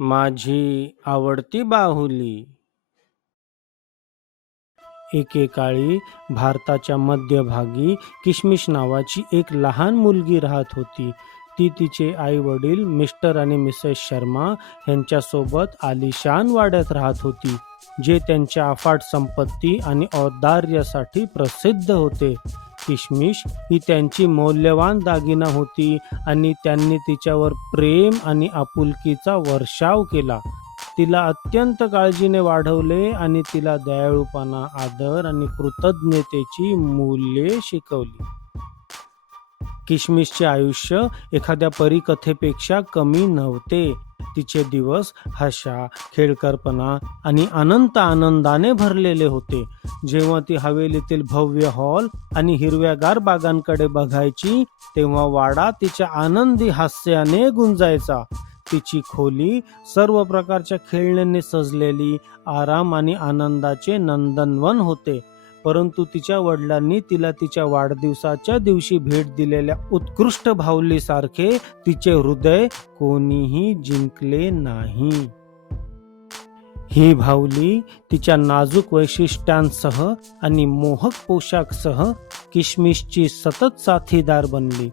माझी आवडती बाहुली. एकेकाळी भारताच्या मध्यभागी किशमिश नावाची एक लहान मुलगी राहत होती. ती तिचे आई वडील मिस्टर आणि मिसेस शर्मा यांच्यासोबत आलिशान वाड्यात राहत होती जे त्यांच्या अफाट संपत्ती आणि औदार्यासाठी प्रसिद्ध होते. किशमिश ही त्यांची मौल्यवान दागिना होती आणि त्यांनी तिच्यावर प्रेम आणि आपुलकीचा वर्षाव केला. तिला अत्यंत काळजीने वाढवले आणि तिला दयाळूपणा आदर आणि कृतज्ञतेची मूल्ये शिकवली. किशमिशचे आयुष्य एखाद्या परीकथेपेक्षा कमी नव्हते. तिचे दिवस हशा खेळकरपणा आणि अनंत आनंदाने भरलेले होते. जेव्हा ती हवेलीतील भव्य हॉल आणि हिरव्यागार बागांकडे बघायची तेव्हा वाडा तिच्या आनंदी हास्याने गुंजायचा. तिची खोली सर्व प्रकारच्या खेळण्यांनी सजलेली आराम आणि आनंदाचे नंदनवन होते. परंतु तिच्या वडिलांनी तिला तिच्या वाढदिवसाच्या दिवशी भेट दिलेल्या उत्कृष्ट भावलीसारखे तिचे हृदय कोणीही जिंकले नाही. ही भावली तिच्या नाजूक वैशिष्ट्यांसह आणि मोहक पोशाखसह किशमिशची सतत साथीदार बनली.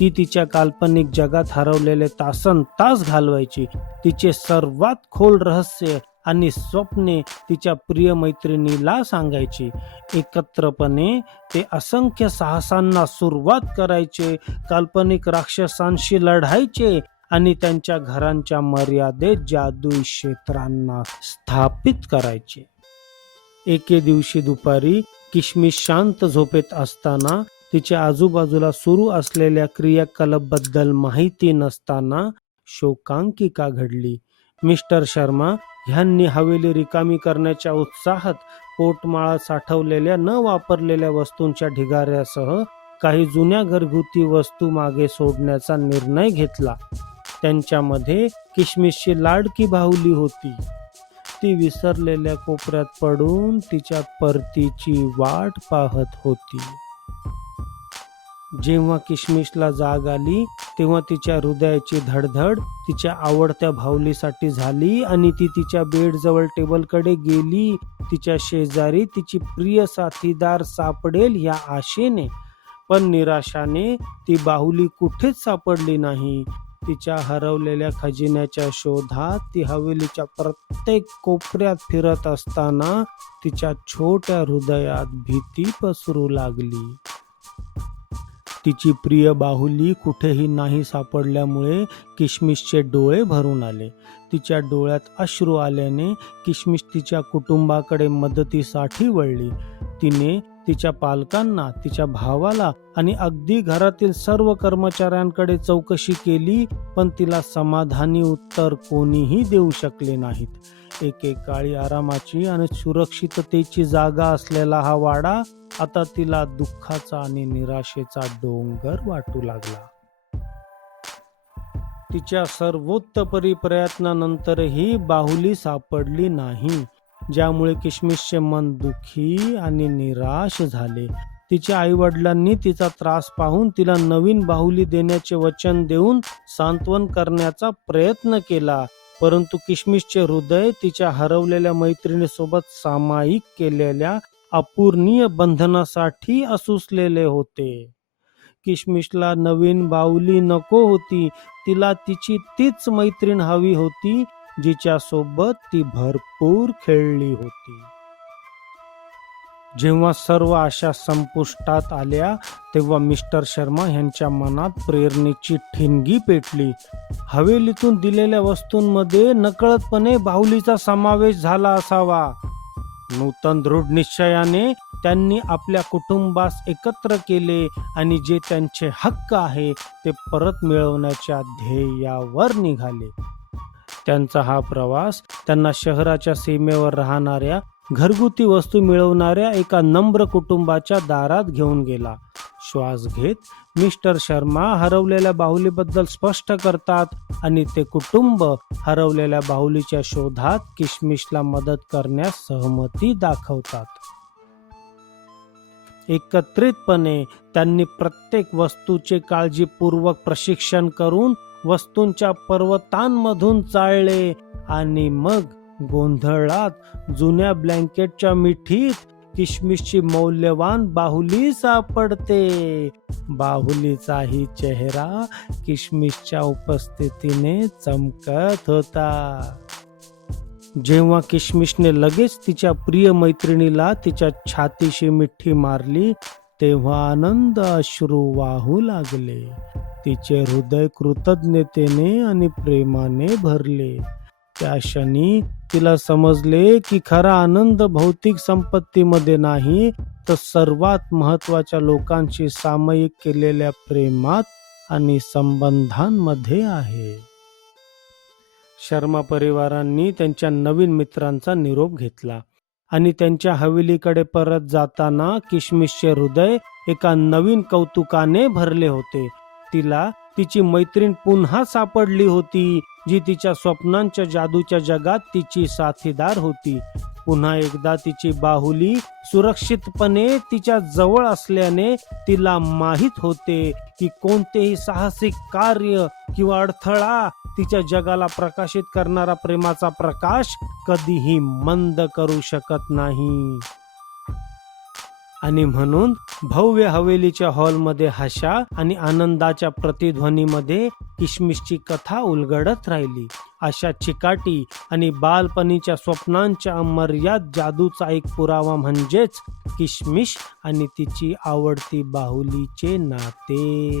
ती तिच्या काल्पनिक जगात हरवलेले तासन तास घालवायची. तिचे सर्वात खोल रहस्य आणि स्वप्ने तिच्या प्रिय मैत्रिणीला सांगायची. एकत्रपणे ते असंख्य साहसांना सुरुवात करायचे काल्पनिक राक्षसांशी लढायचे आणि त्यांच्या घरांच्या मर्यादेत जादुई क्षेत्रांना स्थापित करायचे. एके दिवशी दुपारी किशमिश शांत झोपेत असताना तिच्या आजूबाजूला सुरू असलेल्या क्रियाकलापबद्दल माहिती नसताना शोकांकिका घडली. मिस्टर शर्मा ह्यांनी हवेली रिकामी करण्याच्या उत्साहात पोटमाळा साठवलेल्या न वापरलेल्या वस्तूंच्या ढिगाऱ्यासह काही जुन्या घरगुती वस्तू मागे सोडण्याचा निर्णय घेतला. त्यांच्यामध्ये किशमिशची लाडकी बाहुली होती. ती विसरलेल्या कोपऱ्यात पडून तिच्या परतीची वाट पाहत होती. जेव्हा किशमिशला जाग आली तेव्हा तिच्या हृदयाची धडधड तिच्या आवडत्या भावलीसाठी झाली आणि ती तिच्या बेडजवळ टेबलकडे गेली. तिच्या शेजारी तिची प्रिय साथीदार सापडेल या आशेने. पण निराशाने ती बाहुली कुठेच सापडली नाही. तिच्या हरवलेल्या खजिन्याच्या शोधात ती हवेलीच्या प्रत्येक कोपऱ्यात फिरत असताना तिच्या छोट्या हृदयात भीती पसरू लागली. तिची प्रिय बाहुली कुठेही नाही सापडल्यामुळे किशमिशचे डोळे भरून आले. तिच्या डोळ्यात अश्रू आल्याने किशमिश तिच्या कुटुंबाकडे मदतीसाठी वळली. तिने तिच्या पालकांना तिच्या भावाला आणि अगदी घरातील सर्व कर्मचाऱ्यांकडे चौकशी केली पण तिला समाधानी उत्तर कोणीही देऊ शकले नाहीत. एकेकाळी आरामाची आणि सुरक्षिततेची जागा असलेला हा वाडा आता तिला दुःखाचा आणि निराशेचा डोंगर वाटू लागला. तिच्या सर्वोत्तपरी प्रयत्नानंतरही बाहुली सापडली नाही ज्यामुळे किशमिशचे मन दुखी आणि निराश झाले. तिच्या आईवडिलांनी तिचा त्रास पाहून तिला नवीन बाहुली देण्याचे वचन देऊन सांत्वन करण्याचा प्रयत्न केला परंतु किशमिशचे हृदय तिच्या हरवलेल्या मैत्रिणीसोबत सामायिक केलेल्या अपूर्णीय बंधनासाठी असुसलेले होते. किशमिशला नवीन बाहुली नको होती. तिला तिची तीच मैत्रीण हवी होती जिच्या सोबत ती भरपूर खेळली होती. जेव्हा सर्व आशा संपुष्टात आल्या तेव्हा मिस्टर शर्मा यांच्या मनात प्रेरणेची ठिणगी पेटली. हवेलीतून दिलेल्या वस्तूंमध्ये नकळतपणे बाहुलीचा समावेश झाला असावा. नूतन दृढ निश्चयाने त्यांनी आपल्या कुटुंबास एकत्र केले आणि जे त्यांचे हक्क आहे ते परत मिळवण्याच्या ध्येयावर निघाले. त्यांचा हा प्रवास त्यांना शहराच्या सीमेवर राहणाऱ्या घरगुती वस्तू मिळवणाऱ्या एका नम्र कुटुंबाच्या दारात घेऊन गेला. श्वास घेत मिस्टर शर्मा हरवलेल्या बाहुलीबद्दल स्पष्ट करतात आणि ते कुटुंब हरवलेल्या बाहुलीच्या शोधात किशमिशला मदत करण्यास सहमती दाखवतात. एकत्रितपणे त्यांनी प्रत्येक वस्तूचे काळजीपूर्वक प्रशिक्षण करून वस्तूंच्या पर्वतांमधून चाळले आणि मग गोंधळात जुन्या ब्लँकेटच्या मिठीत किशमिशची मौल्यवान बाहुली सापडते. बाहुलीचाही चेहरा किशमिशच्या उपस्थितीने चमकत होता. जेव्हा किशमिशने लगेच तिच्या प्रिय मैत्रिणीला तिच्या छातीशी मिठी मारली तेव्हा आनंद अश्रू वाहू लागले. तिचे हृदय कृतज्ञतेने आणि प्रेमाने भरले. त्या क्षणी तिला समजले की खरा आनंद भौतिक संपत्तीमध्ये नाही तर सर्वात महत्त्वाच्या लोकांशी सामायिक केलेल्या प्रेमात आणि संबंधांमध्ये आहे. शर्मा परिवारांनी त्यांच्या नवीन मित्रांचा निरोप घेतला आणि त्यांच्या हवेलीकडे परत जाताना किशमिशचे हृदय एका नवीन कौतुकाने भरले होते. तिला तिची मैत्रीण पुन्हा सापडली होती जी तिच्या स्वप्नांच्या जादूच्या जगात तिची साथीदार होती. पुन्हा एकदा तिची बाहुली सुरक्षितपणे तिच्या जवळ असल्याने तिला माहीत होते की कोणतेही साहसिक कार्य किंवा अडथळा तिच्या जगाला प्रकाशित करणारा प्रेमाचा प्रकाश कधीही मंद करू शकत नाही. आणि म्हणून भव्य हवेलीच्या हॉलमध्ये हशा आणि आनंदाच्या प्रतिध्वनीमध्ये किशमिशची कथा उलगडत राहिली. अशा चिकाटी आणि बालपणीच्या स्वप्नांच्या अमर्याद जादूचा एक पुरावा म्हणजेच किशमिश आणि तिची आवडती बाहुलीचे नाते.